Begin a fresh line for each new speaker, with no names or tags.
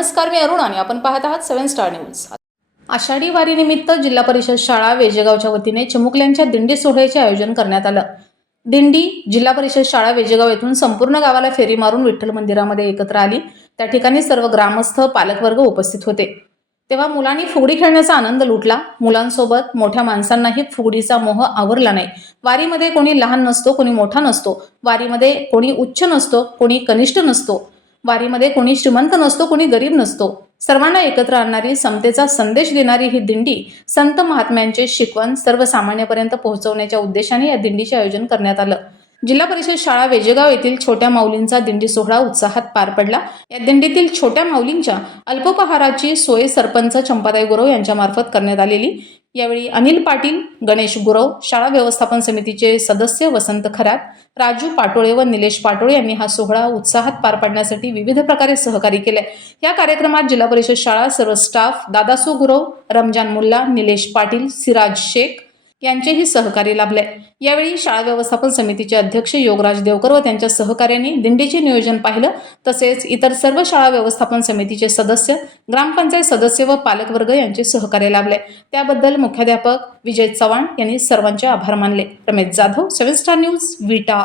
नमस्कार मी अरुण आणि आपण पाहत आहात सेव्हन स्टार न्यूज. आषाढी वारीनिमित्त जिल्हा परिषद शाळा वेजेगावच्या वतीने चिमुकल्यांच्या दिंडी सोहळ्याचे आयोजन करण्यात आलं. दिंडी जिल्हा परिषद शाळा वेजेगाव येथून संपूर्ण गावाला फेरी मारून विठ्ठल मंदिरामध्ये एकत्र आली. त्या ठिकाणी सर्व ग्रामस्थ पालकवर्ग उपस्थित होते. तेव्हा मुलांनी फुगडी खेळण्याचा आनंद लुटला. मुलांसोबत मोठ्या माणसांनाही फुगडीचा मोह आवरला नाही. वारीमध्ये कोणी लहान नसतो कोणी मोठा नसतो. वारीमध्ये कोणी उच्च नसतो कोणी कनिष्ठ नसतो. वारीमध्ये कोणी श्रीमंत नसतो कोणी गरीब नसतो. सर्वांना एकत्र आणणारी समतेचा संदेश देणारी ही दिंडी संत महात्म्यांचे शिकवण सर्वसामान्यपर्यंत पोहोचवण्याच्या उद्देशाने या दिंडीचे आयोजन करण्यात आलं. जिल्हा परिषद शाळा वेजेगाव येथील छोट्या माऊलींचा दिंडी सोहळा उत्साहात पार पडला. या दिंडीतील छोट्या माऊलींच्या अल्पोपहाराची सोय सरपंच चंपाताई गुरव यांच्यामार्फत करण्यात आलेली. यावेळी अनिल पाटील गणेश गुरव शाळा व्यवस्थापन समितीचे सदस्य वसंत खरात राजू पाटोळे व निलेश पाटोळे यांनी हा सोहळा उत्साहात पार पाडण्यासाठी विविध प्रकारे सहकार्य केले. या कार्यक्रमात जिल्हा परिषद शाळा सर्व स्टाफ दादासो गुरव रमजान मुल्ला निलेश पाटील सिराज शेख यांचेही सहकार्य लाभले यावेळी शाळा व्यवस्थापन समितीचे अध्यक्ष योगराज देवकर व त्यांच्या सहकार्याने दिंडीचे नियोजन पाहिलं. तसेच इतर सर्व शाळा व्यवस्थापन समितीचे सदस्य ग्रामपंचायत सदस्य व पालकवर्ग यांचे सहकार्य लाभले त्याबद्दल मुख्याध्यापक विजय चव्हाण यांनी सर्वांचे आभार मानले. Ramesh Jadhav seven star news Vita.